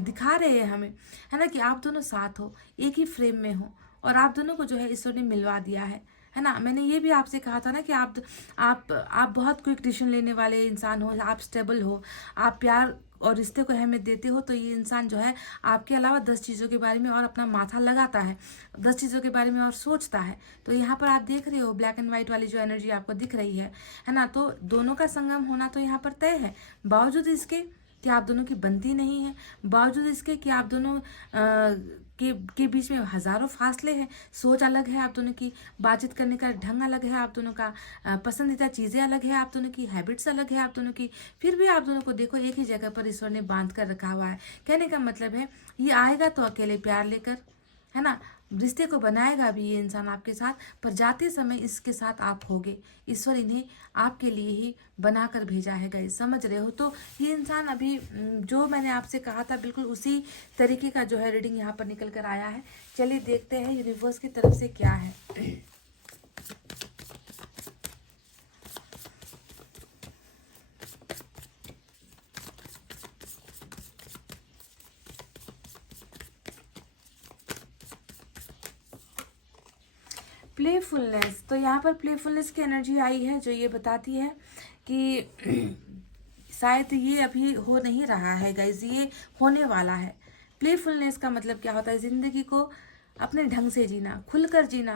दिखा रहे हैं हमें, है ना, कि आप दोनों साथ हो, एक ही फ्रेम में हो, और आप दोनों को जो है ईश्वर ने मिलवा दिया है ना। मैंने ये भी आपसे कहा था ना कि आप बहुत क्विक डिसीजन लेने वाले इंसान हो, आप स्टेबल हो, आप प्यार और रिश्ते को अहमियत देते हो। तो ये इंसान जो है आपके अलावा 10 चीज़ों के बारे में और अपना माथा लगाता है, 10 चीज़ों के बारे में और सोचता है। तो यहाँ पर आप देख रहे हो ब्लैक एंड व्हाइट वाली जो एनर्जी आपको दिख रही है ना। तो दोनों का संगम होना तो यहाँ पर तय है, बावजूद इसके कि आप दोनों की बनती नहीं है, बावजूद इसके कि आप दोनों के बीच में हज़ारों फासले हैं, सोच अलग है आप दोनों की, बातचीत करने का ढंग अलग है आप दोनों का, पसंदीदा चीज़ें अलग है आप दोनों की, हैबिट्स अलग है आप दोनों की। फिर भी आप दोनों को देखो एक ही जगह पर ईश्वर ने बांध कर रखा हुआ है। कहने का मतलब है ये आएगा तो अकेले प्यार लेकर, है ना, रिश्ते को बनाएगा भी ये इंसान आपके साथ, पर जाते समय इसके साथ आप होगे। ईश्वर इन्हें आपके लिए ही बनाकर भेजा है गाइस, समझ रहे हो। तो ये इंसान अभी जो मैंने आपसे कहा था बिल्कुल उसी तरीके का जो है रीडिंग यहाँ पर निकल कर आया है। चलिए देखते हैं यूनिवर्स की तरफ से क्या है। प्लेफुलनेस, तो यहाँ पर प्लेफुलनेस की एनर्जी आई है, जो ये बताती है कि शायद ये अभी हो नहीं रहा है गाइज, ये होने वाला है। प्लेफुलनेस का मतलब क्या होता है? ज़िंदगी को अपने ढंग से जीना,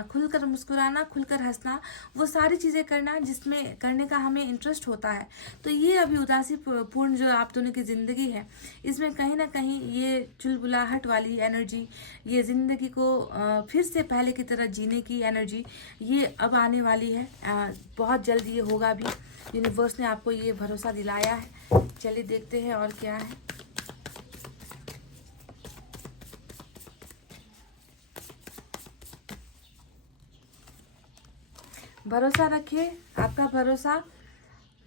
खुलकर मुस्कुराना, खुलकर हंसना, वो सारी चीज़ें करना जिसमें करने का हमें इंटरेस्ट होता है। तो ये अभी उदासी पूर्ण जो आप दोनों की ज़िंदगी है, इसमें कहीं ना कहीं ये चुलबुलाहट वाली एनर्जी, ये ज़िंदगी को फिर से पहले की तरह जीने की एनर्जी, ये अब आने वाली है। बहुत जल्द ये होगा भी, यूनिवर्स ने आपको ये भरोसा दिलाया है। चलिए देखते हैं और क्या है। भरोसा रखिए, आपका भरोसा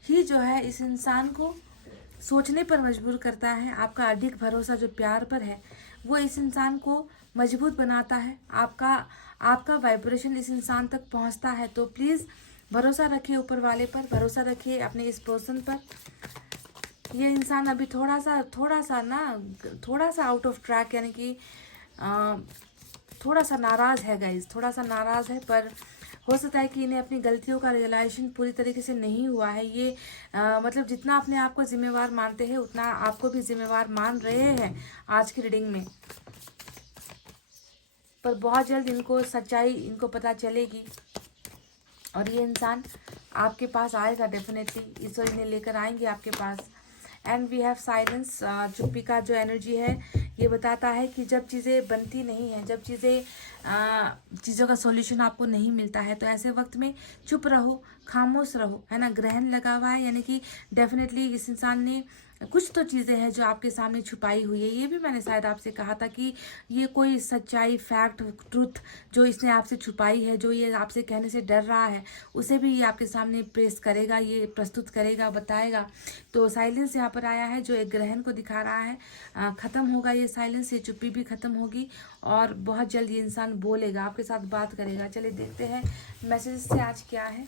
ही जो है इस इंसान को सोचने पर मजबूर करता है। आपका अधिक भरोसा जो प्यार पर है वो इस इंसान को मजबूत बनाता है। आपका वाइब्रेशन इस इंसान तक पहुंचता है। तो प्लीज़ भरोसा रखिए ऊपर वाले पर, भरोसा रखिए अपने इस पर्सन पर। ये इंसान अभी थोड़ा सा आउट ऑफ ट्रैक, यानी कि थोड़ा सा नाराज़ है गाइज, थोड़ा सा नाराज़ है। पर हो सकता है कि इन्हें अपनी गलतियों का रियलाइजेशन पूरी तरीके से नहीं हुआ है। ये मतलब जितना अपने आप को जिम्मेवार मानते हैं उतना आपको भी जिम्मेवार मान रहे हैं आज की रीडिंग में। पर बहुत जल्द इनको सच्चाई इनको पता चलेगी और ये इंसान आपके पास आएगा डेफिनेटली। ईश्वर इन्हें लेकर आएंगे आपके पास। And we have silence. चुप्पी का जो एनर्जी है ये बताता है कि जब चीज़ें बनती नहीं हैं, जब चीज़ों का सॉल्यूशन आपको नहीं मिलता है, तो ऐसे वक्त में चुप रहो, खामोश रहो, है ना। ग्रहण लगा हुआ है, यानी कि डेफिनेटली इस इंसान ने कुछ तो चीज़ें हैं जो आपके सामने छुपाई हुई है। ये भी मैंने शायद आपसे कहा था कि ये कोई सच्चाई, फैक्ट, ट्रुथ जो इसने आपसे छुपाई है, जो ये आपसे कहने से डर रहा है, उसे भी ये आपके सामने पेश करेगा, ये प्रस्तुत करेगा, बताएगा। तो साइलेंस यहाँ पर आया है जो एक ग्रहण को दिखा रहा है। ख़त्म होगा ये साइलेंस, ये चुप्पी भी ख़त्म होगी और बहुत जल्द ये इंसान बोलेगा, आपके साथ बात करेगा। चलिए देखते हैं मैसेज से आज क्या है।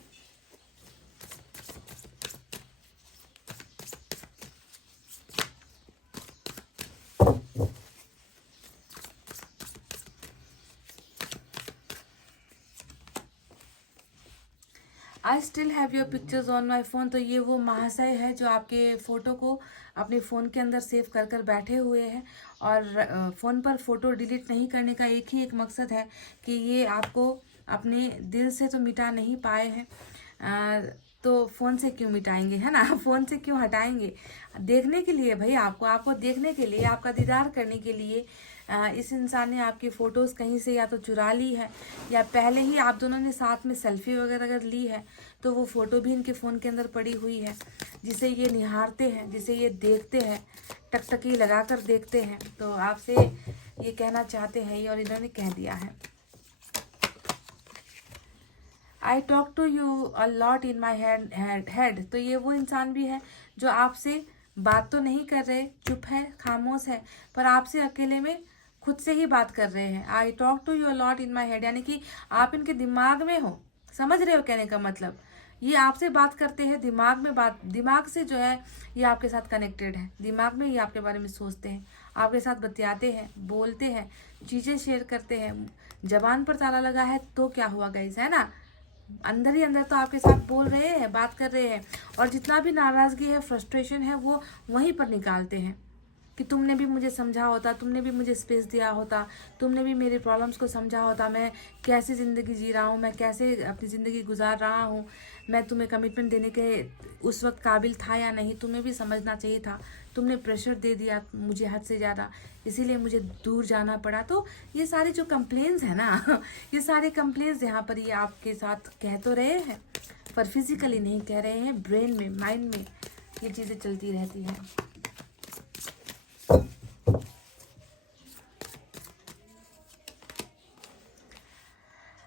I still have your pictures on my phone. तो ये वो महाशय है जो आपके फ़ोटो को अपने फ़ोन के अंदर सेव कर कर बैठे हुए हैं और फ़ोन पर फ़ोटो डिलीट नहीं करने का एक ही एक मकसद है कि ये आपको अपने दिल से तो मिटा नहीं पाए हैं, तो फ़ोन से क्यों मिटाएंगे, है ना। फ़ोन से क्यों हटाएंगे, देखने के लिए भाई, आपको देखने के लिए, आपका दीदार करने के लिए इस इंसान ने आपकी फ़ोटोज़ कहीं से या तो चुरा ली है या पहले ही आप दोनों ने साथ में सेल्फी वगैरह अगर ली है तो वो फ़ोटो भी इनके फ़ोन के अंदर पड़ी हुई है, जिसे ये निहारते हैं, जिसे ये देखते हैं, टकटकी लगा कर देखते हैं। तो आपसे ये कहना चाहते हैं और इन्होंने कह दिया है। I talk to you a lot in my head. तो ये वो इंसान भी है जो आपसे बात तो नहीं कर रहे, चुप है, खामोश है, पर आपसे अकेले में खुद से ही बात कर रहे हैं। I talk to you a lot in my head, यानी कि आप इनके दिमाग में हो, समझ रहे हो कहने का मतलब। ये आपसे बात करते हैं दिमाग में, दिमाग से जो है ये आपके साथ कनेक्टेड है, दिमाग में ये आपके बारे में सोचते हैं, आपके साथ बतियाते हैं, बोलते हैं, चीज़ें शेयर करते हैं। जबान पर ताला लगा है तो क्या हुआ गाइस, है ना। अंदर ही अंदर तो आपके साथ बोल रहे हैं, बात कर रहे हैं और जितना भी नाराज़गी है, फ्रस्ट्रेशन है, वो वहीं पर निकालते हैं कि तुमने भी मुझे समझा होता, तुमने भी मुझे स्पेस दिया होता, तुमने भी मेरे प्रॉब्लम्स को समझा होता, मैं कैसे ज़िंदगी जी रहा हूँ, मैं कैसे अपनी ज़िंदगी गुजार रहा हूँ, मैं तुम्हें कमिटमेंट देने के उस वक्त काबिल था या नहीं, तुम्हें भी समझना चाहिए था, तुमने प्रेशर दे दिया मुझे हद से ज़्यादा, इसीलिए मुझे दूर जाना पड़ा। तो ये सारे जो कंप्लेंट्स हैं ना ये सारे कंप्लेंट्स यहाँ पर ये आपके साथ कह तो रहे हैं पर फिजिकली नहीं कह रहे हैं, ब्रेन में, माइंड में ये चीज़ें चलती रहती हैं।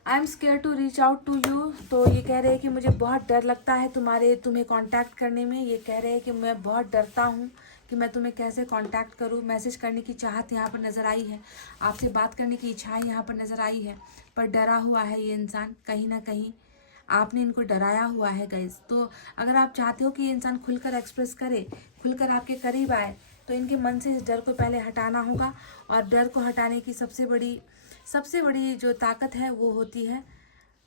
I am scare to reach out to you. तो ये कह रहे हैं कि मुझे बहुत डर लगता है तुम्हें कांटेक्ट करने में। ये कह रहे हैं कि मैं बहुत डरता हूँ कि मैं तुम्हें कैसे कांटेक्ट करूँ। मैसेज करने की चाहत यहाँ पर नज़र आई है, आपसे बात करने की इच्छाएं यहाँ पर नज़र आई है, पर डरा हुआ है ये इंसान, कहीं ना कहीं आपने इनको डराया हुआ है गाइस। तो अगर आप चाहते हो कि ये इंसान खुलकर एक्सप्रेस करे, खुलकर आपके करीब आए, तो इनके मन से इस डर को पहले हटाना होगा। और डर को हटाने की सबसे बड़ी जो ताकत है वो होती है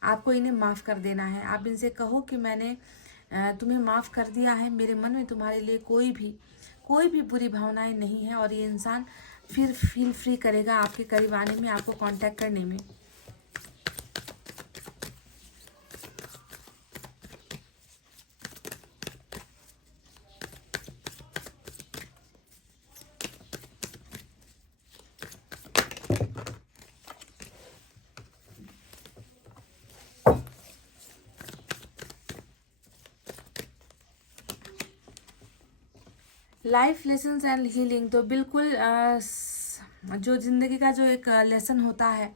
आपको इन्हें माफ़ कर देना है। आप इनसे कहो कि मैंने तुम्हें माफ़ कर दिया है, मेरे मन में तुम्हारे लिए कोई भी बुरी भावनाएं नहीं है। और ये इंसान फिर फील फ्री करेगा आपके करीब आने में, आपको कांटेक्ट करने में। Life lessons and healing. तो बिल्कुल जो ज़िंदगी का जो एक लेसन होता है,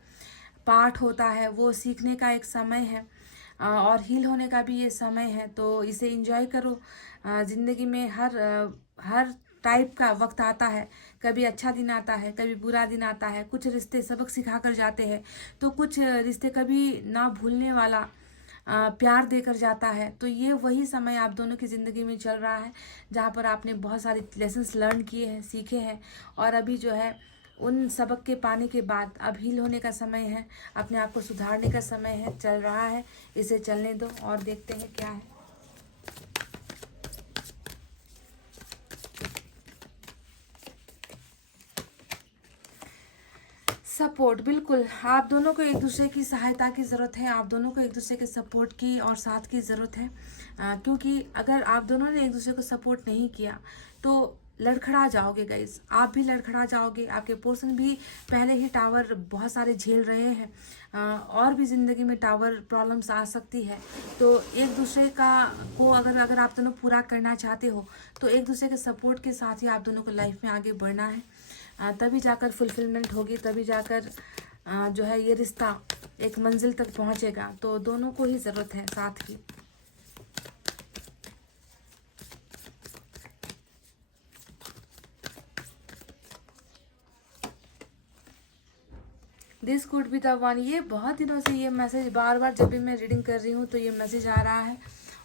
पाठ होता है, वो सीखने का एक समय है और हील होने का भी ये समय है। तो इसे एंजॉय करो। ज़िंदगी में हर टाइप का वक्त आता है, कभी अच्छा दिन आता है, कभी बुरा दिन आता है। कुछ रिश्ते सबक सिखा कर जाते हैं तो कुछ रिश्ते कभी ना भूलने वाला प्यार देकर जाता है। तो ये वही समय आप दोनों की ज़िंदगी में चल रहा है जहाँ पर आपने बहुत सारे लेसन्स लर्न किए हैं, सीखे हैं, और अभी जो है उन सबक के पाने के बाद अब हील होने का समय है, अपने आप को सुधारने का समय है, चल रहा है। इसे चलने दो और देखते हैं क्या है। सपोर्ट, बिल्कुल आप दोनों को एक दूसरे की सहायता की ज़रूरत है, आप दोनों को एक दूसरे के सपोर्ट की और साथ की ज़रूरत है। क्योंकि अगर आप दोनों ने एक दूसरे को सपोर्ट नहीं किया तो लड़खड़ा जाओगे गाइस, आप भी लड़खड़ा जाओगे, आपके पर्सन भी पहले ही टावर बहुत सारे झेल रहे हैं, और भी ज़िंदगी में टावर प्रॉब्लम्स आ सकती है। तो एक दूसरे का को अगर आप दोनों पूरा करना चाहते हो तो एक दूसरे के सपोर्ट के साथ ही आप दोनों को लाइफ में आगे बढ़ना है। तभी जाकर फुलफिलमेंट होगी, तभी जाकर जो है ये रिश्ता एक मंजिल तक पहुंचेगा। तो दोनों को ही ज़रूरत है साथ की। This could be the one. ये बहुत दिनों से ये मैसेज बार बार जब भी मैं रीडिंग कर रही हूँ तो ये मैसेज आ रहा है,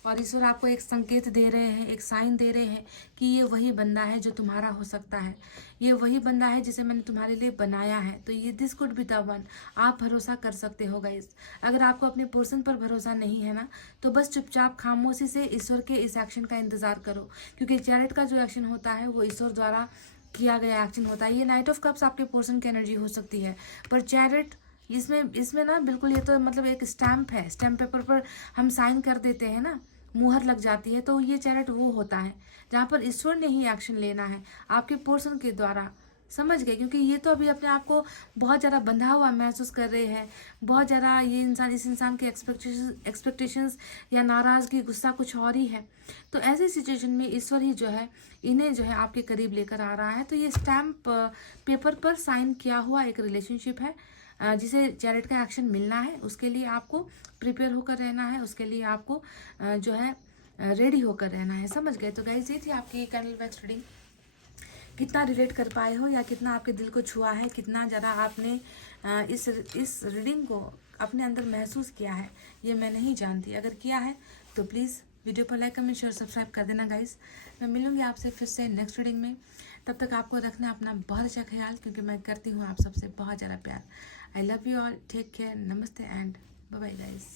और ईश्वर आपको एक संकेत दे रहे हैं, एक साइन दे रहे हैं कि ये वही बंदा है जो तुम्हारा हो सकता है, ये वही बंदा है जिसे मैंने तुम्हारे लिए बनाया है। तो ये this could be the one. आप भरोसा कर सकते हो गाइस। अगर आपको अपने पर्सन पर भरोसा नहीं है ना, तो बस चुपचाप खामोशी से ईश्वर के इस एक्शन का इंतजार करो, क्योंकि चैरिट का जो एक्शन होता है वो ईश्वर द्वारा किया गया एक्शन होता है। ये नाइट ऑफ कप्स आपके पर्सन की एनर्जी हो सकती है, पर चैरिट इसमें ना बिल्कुल ये तो मतलब एक स्टैम्प है, स्टैम्प पेपर पर हम साइन कर देते हैं ना, मुहर लग जाती है। तो ये चैरिट वो होता है जहाँ पर ईश्वर ने ही एक्शन लेना है आपके पर्सन के द्वारा, समझ गए? क्योंकि ये तो अभी अपने आप को बहुत ज़्यादा बंधा हुआ महसूस कर रहे हैं, बहुत ज़्यादा ये इंसान, इस इंसान की एक्सपेक्टेशंस या नाराज़गी, गुस्सा कुछ और ही है। तो ऐसी सिचुएशन में ईश्वर ही जो है इन्हें जो है आपके करीब लेकर आ रहा है। तो ये स्टैम्प पेपर पर साइन किया हुआ एक रिलेशनशिप है, जिसे चैरिट का एक्शन मिलना है। उसके लिए आपको प्रिपेयर होकर रहना है, उसके लिए आपको जो है रेडी होकर रहना है, समझ गए? तो गाइस ये थी आपकी कैंडल वैक्स रीडिंग। कितना रिलेट कर पाए हो या कितना आपके दिल को छुआ है, कितना ज़्यादा आपने इस रीडिंग को अपने अंदर महसूस किया है, ये मैं नहीं जानती। अगर किया है तो प्लीज़ वीडियो पर लाइक, कमेंट, शेयर, सब्सक्राइब कर देना गाइस। मैं मिलूंगी आपसे फिर से नेक्स्ट रीडिंग में। तब तक आपको रखना अपना बहुत अच्छा ख्याल, क्योंकि मैं करती हूँ आप सबसे बहुत ज़्यादा प्यार। I love you all, take care, नमस्ते एंड बाय बाय गाइस।